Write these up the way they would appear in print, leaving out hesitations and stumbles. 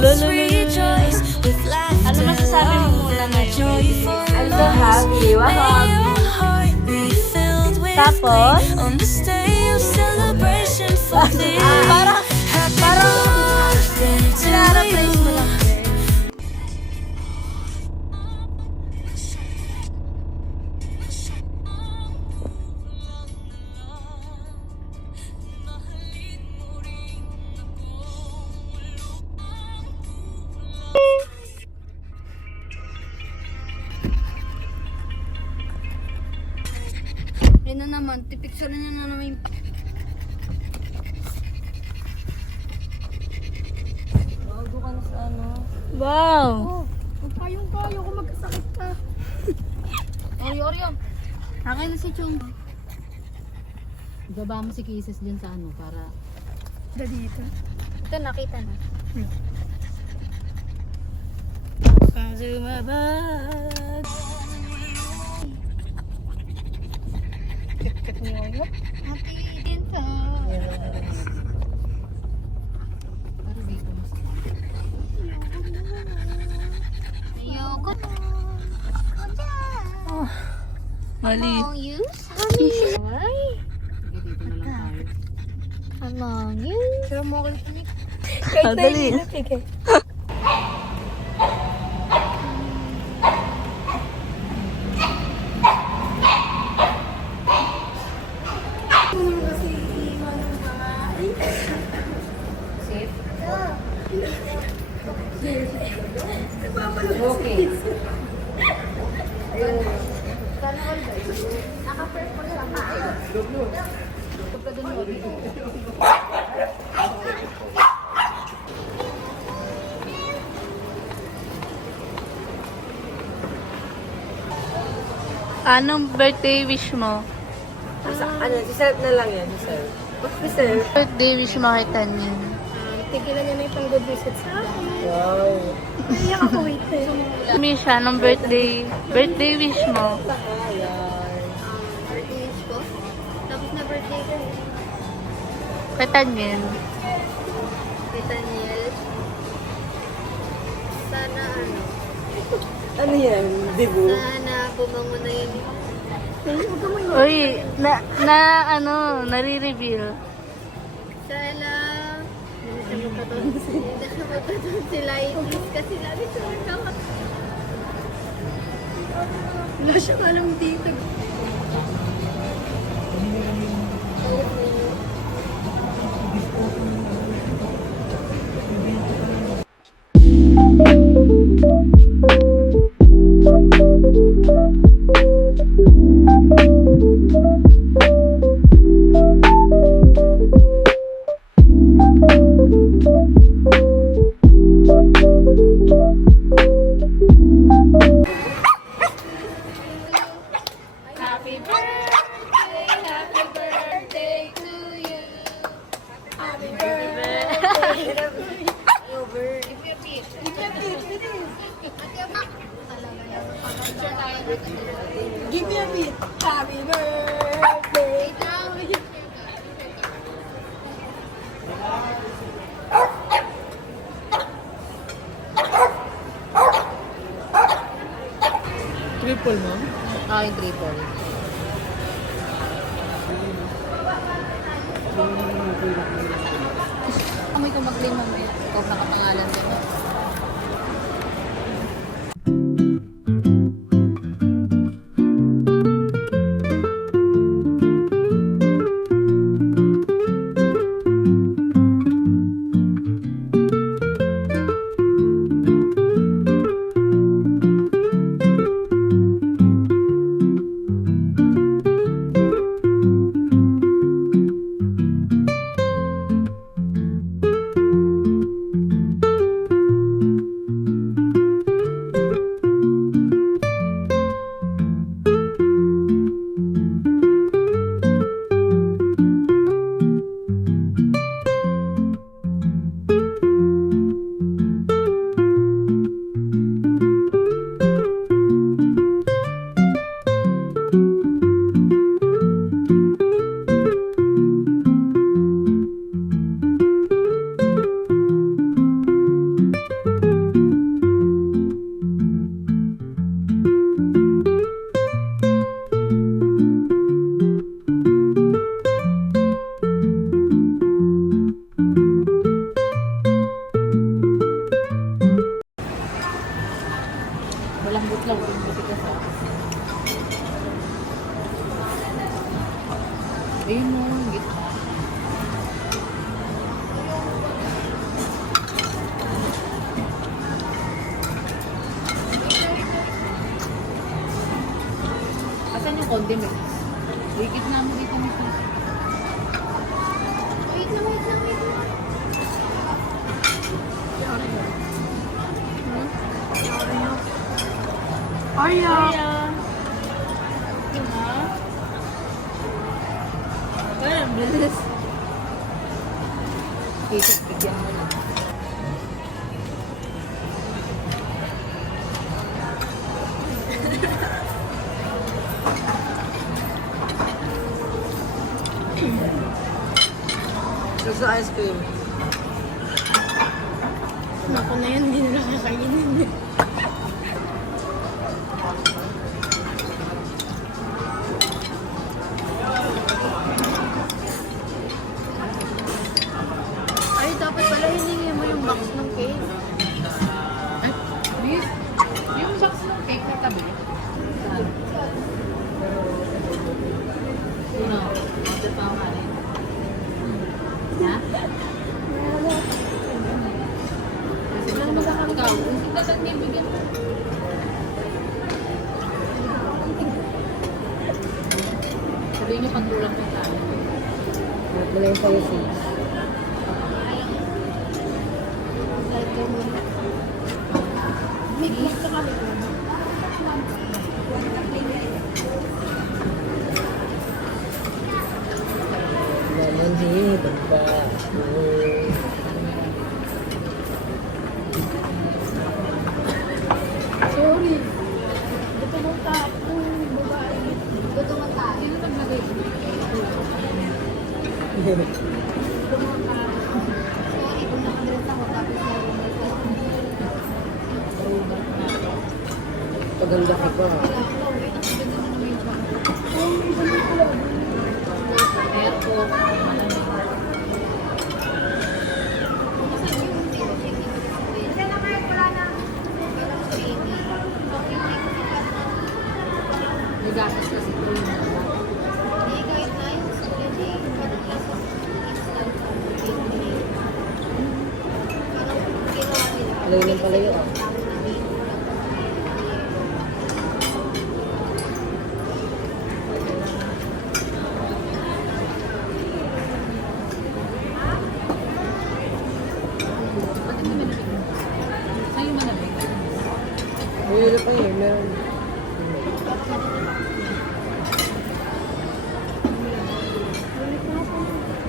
Ano masasabi mo muna ngayon? I'm so happy. Wow. Tapos? Parang sinara-place mo lang. Ayun na naman, tipicture niya na naman yung... Bago ka na sa ano. Wow. Oh, magpayong-kayo kung magkasakit ka. Oreo. Akin na si Chong. Ibaba mo si Kisses dyan sa ano para... Dito. Ito, nakita na. Welcome to my bag. Kit-kit niyo yun? Happy din to. Para dito mas. Ayoko. Mali. Among you? Ay. Sige, dito na lang tayo. Among you. Pero mo ako ito. Dali. Safe? Okay. Naka-purple sa tayo. Pagka dun mo. Anong birthday wish mo? Ano, si Sel na lang yan, si Sel. What's si Sel? Birthday wish mo kay Tanin. Tigilan niya na yung pang-good visit sa akin. Wow. Iyak ako, wait eh. Misha, anong birthday wish mo? Birthday wish ko? Tapos na birthday ko. Kay Tanin. Kay Daniel. Sana ano? Ano yan? Dibu? Sana bumango na yun. Uy, nare-reveal. Sana hindi na siya magkataon sila itis kasi lagi siya nagkaka. Wala siyang alam dito. Happy birthday to you. Happy birthday. Over. Give me a beat. Give me a beat. Happy birthday. Triple, ma'am? Ah, yung triple. Amoy ko mag-claim mamaya. Ikaw nakapangalan din. Ayun mo, gitna. Asan yung condiments? Wait na mo dito nito. Wait lang, wait lang, wait lang. Arya! Diba? Well, bilis. Isip, bigyan mo lang. Gusto ice cream. Naku na yan, hindi na nakakainin. Ay, dapat pala hiningi mo yung box ng cake. Ay, miss, yung box ng cake na tabi. Saan? Sino? Ito pa ang alin. Ha? Ikaw, kung dapat may bigyan mo. Sabihin niyo pag kulang pa tayo. Wala yung policy. Mix na kami. Lemon tea, baba. Sorry. Ito mong tapong babae. Ito mong tayo. Sino naglagay? Sorry, kung nakadress ako tapos meron na ito. Paganda ka pa. Airport. Ligatas kasi ito yung Alayo ng palayo. Ba't hindi malamig? Sa'yo malamig? Mayroon pa yun, meron.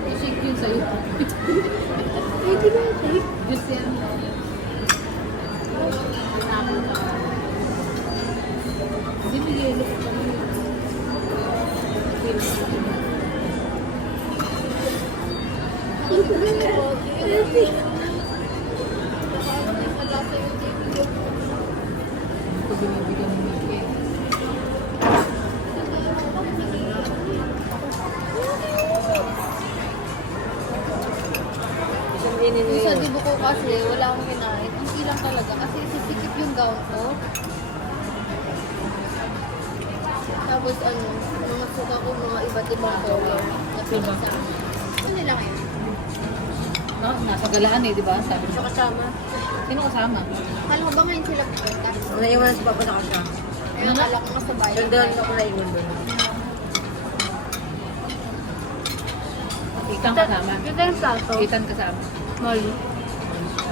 I-shake yun sa'yo. Hindi ba shake? Diyos yan. Hindi mo yelo ko pa yun. Ito binibigyan ng Mickey. Isang dinin mo Sa yun. dibo ko kasi wala akong kinain. Ang ilang talaga kasi sisikip yung gown ko. Tapos ano, mga suka ko mga iba't ibang color na pinasama. Ano nila ngayon? No, nasa galaan eh, di ba? Sabi Sa ko. kasama. Sino kasama? Kala ko ba ngayon sila pupunta? Naiwan sa papa na ka siya. Kaya kala ko nga sa bayan. Sandal ako naiwan doon. Ikan kasama. Ito yung plato. Itan kasama. Molly.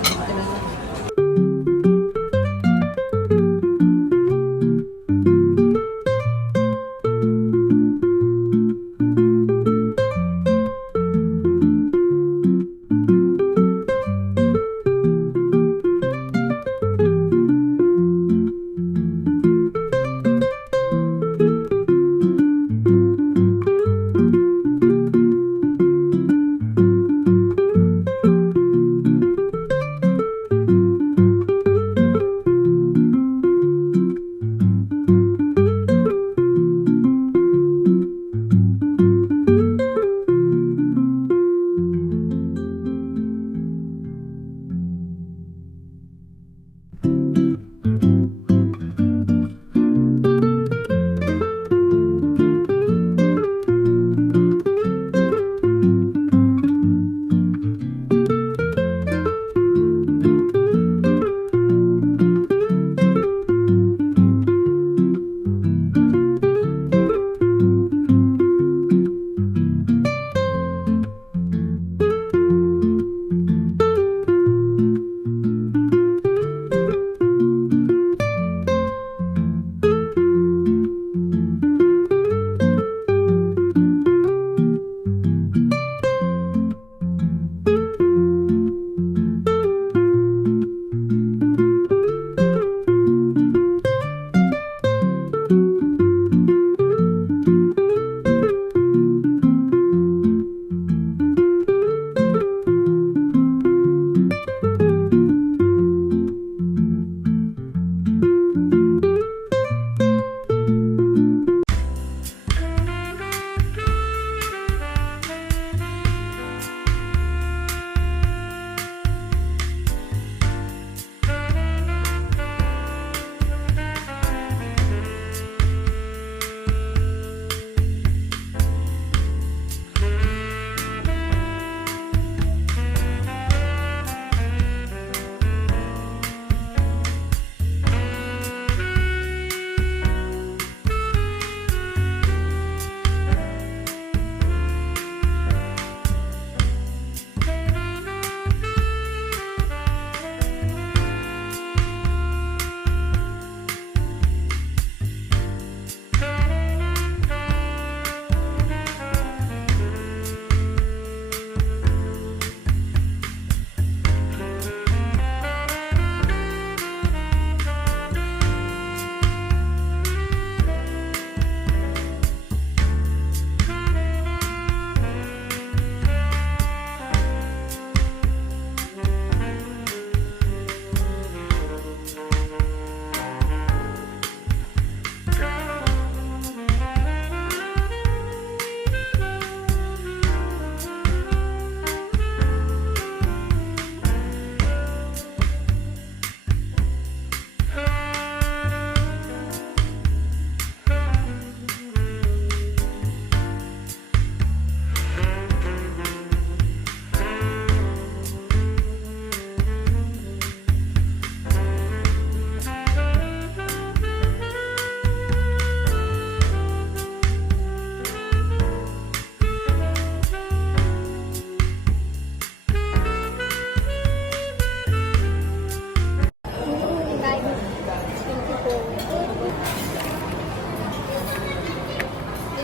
Ito na lang.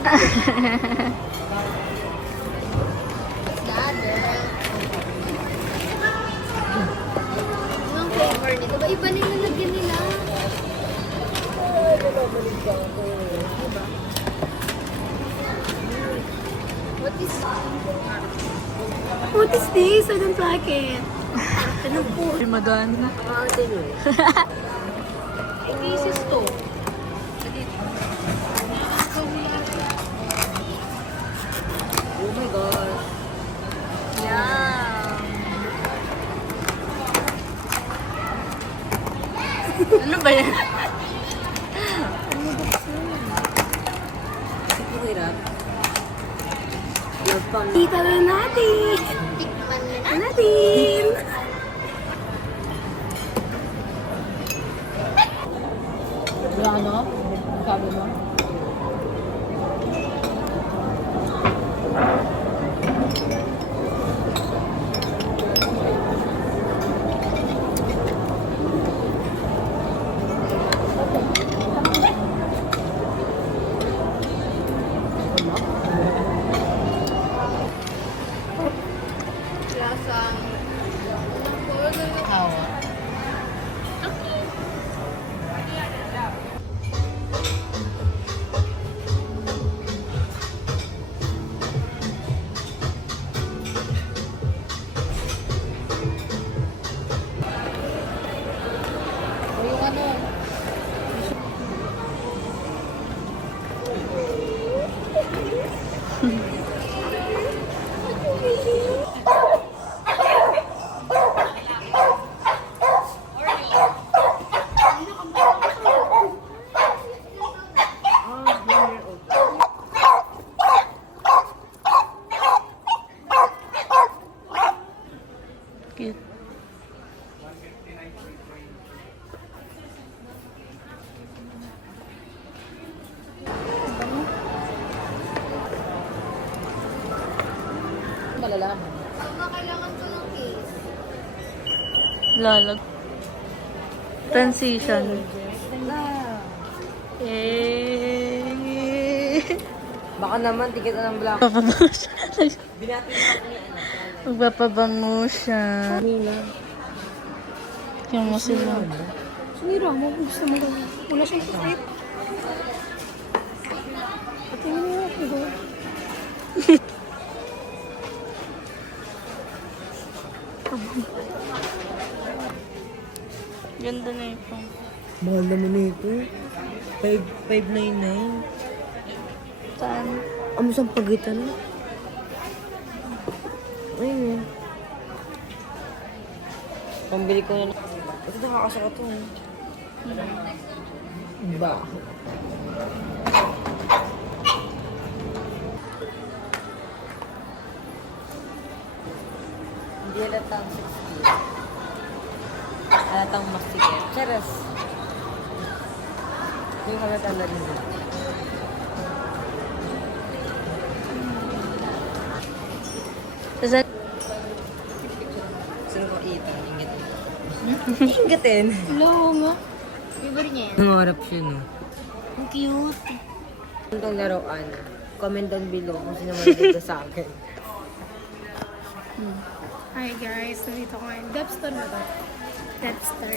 Anong flavor nito? Ba iba na yung nalagyan nila? What is this? I don't like it. Ano po? Madonna. Eh, cases to. Oh my gosh. Yeah. Ano ba yan? Sige, hirap. Lagpang. Tita na natin. Tikman na natin. Ano? Sabi mo? Lasang. Hawa. O yung ano? Cute. Malalaman. Mama, kailangan ko ng case. Lalag. Transition. Eh. Baka naman, ticket na ng black. Papabango siya. Binati mo ako niya. Magpapabango siya. Mila. Yung mo sila. Sumira mo. Gusto mo lang. Wala siyang type. Tingnan mo ako. Ganda na ito. Mahal naman ito. 599. Saan? Amo sa pagitan na. Ayun. Pambili ko na. Ito nakakasaka to. Ba? Hindi halatang 60. Halatang masikip. Cheers! Yung halatang na rin. Saan? Saan ko kita? Ingatin. Ingatin? Hello nga. Favorite niya yan. Nangarap siya, no? Ang cute. Itong laruan. Comment down below kung sino man dito sa akin. Hi guys, nandito ko ngayon. Depster na to. Depster.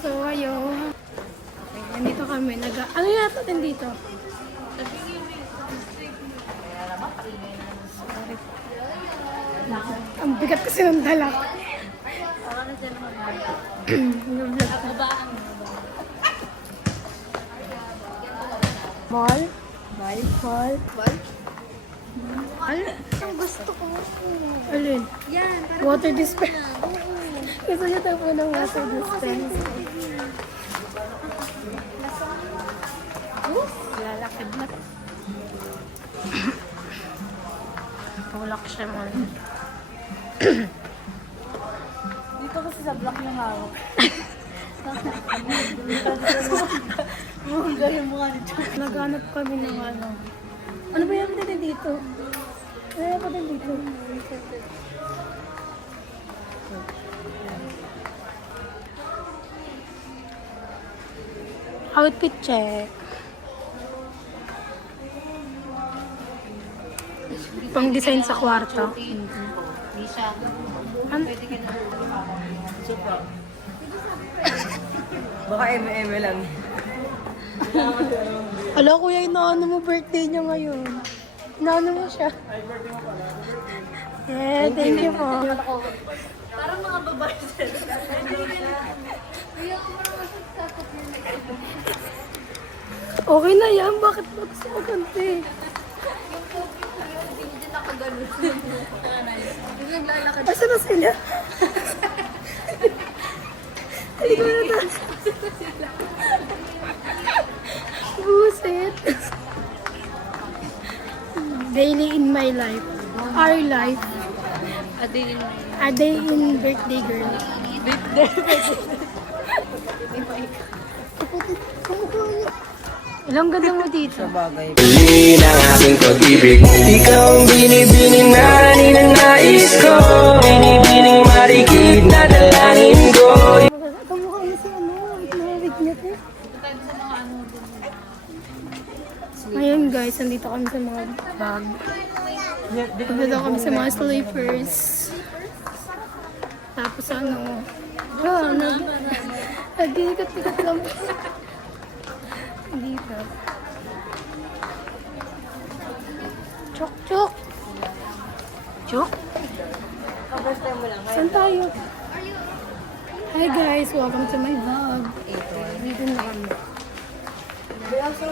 So, ayun. Okay, nandito kami. Ano yata din dito? Ang bigat kasi ng dala. Nag-vlog ka. Ball? Ball? Ball? Ball? Ang gusto ko. Alin? Yan. Water dispenser. Gusto niya tayo po ng water dispenser. Lalakad na. Tulak siya mo. Dito kasi sa block yung hawak. Naghanap kami ng ano. Ano ba yung natin dito? Ano ba din dito? Outfit check. Pang design sa kwarto. Lisa. Ano? Baka eme-eme lang. Ala, kuya, inaano mo birthday niya ngayon. Inaano mo siya. Yeah, thank you po. Parang mga babae sila. Okay na yan, bakit ba gusto ko ganti? Asa na sila? Hindi ko na taas. Buset. Daily in my life. Our life. A day in birthday girl. Ilang ganda mo dito? Bagay. Muli ng aking pag-ibig. Ikaw ang binibining na ninanais ko. Binibining marikit na dalangin ko. Kamukha mo si ano, narinig niya to. Ngayon guys, nandito kami sa mga bag. Nandito kami sa mga slippers. Tapos ano, nag-ikat-ikat lang. Dito. Chok, chok. Chok? Saan tayo? Hi guys, welcome to my vlog. Dito na kami. Biyaso.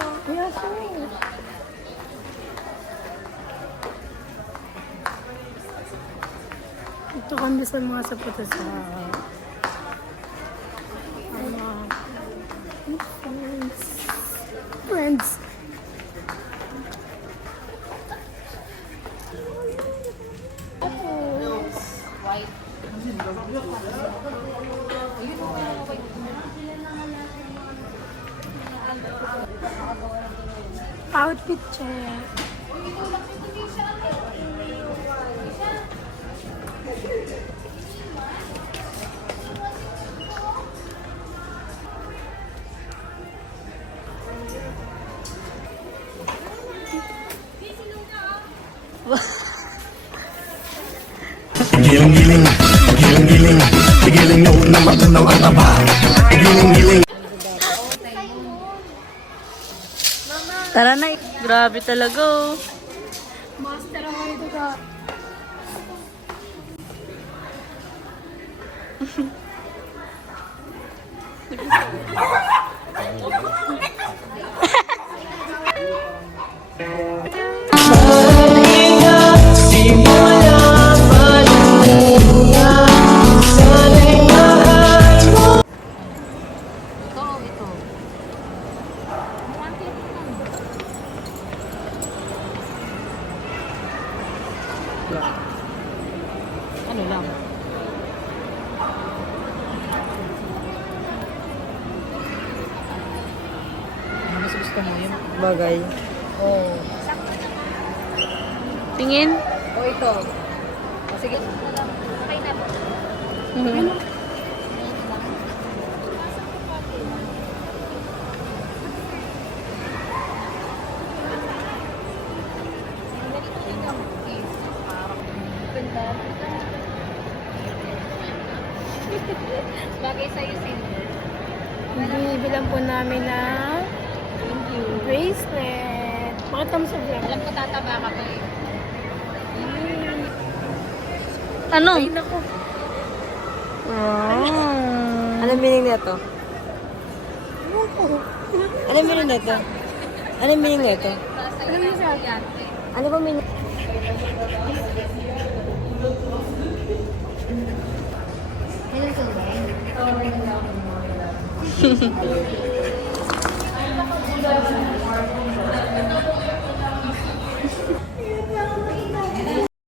Ito kami sa mga sapatos sa friends. White. Outfit check. Giling-giling, giling-giling, giling mo na matanaw ang taba. Giling-giling. Tara na. Grabe talaga oh. Master ako ito ka. Ito. Ano lang? Ano mas gusto mo yun? Bagay. Oo. Tingin. O ito. O sige. Bagay sa'yo, Silver. Binibilang po namin ng bracelet. Bakit kami sa vlog? Alam ko tataba ka to eh. Ano? Anong meaning nito? Anong meaning nito? Anong meaning nito? Alam niyo sa akin? Ano ba meaning?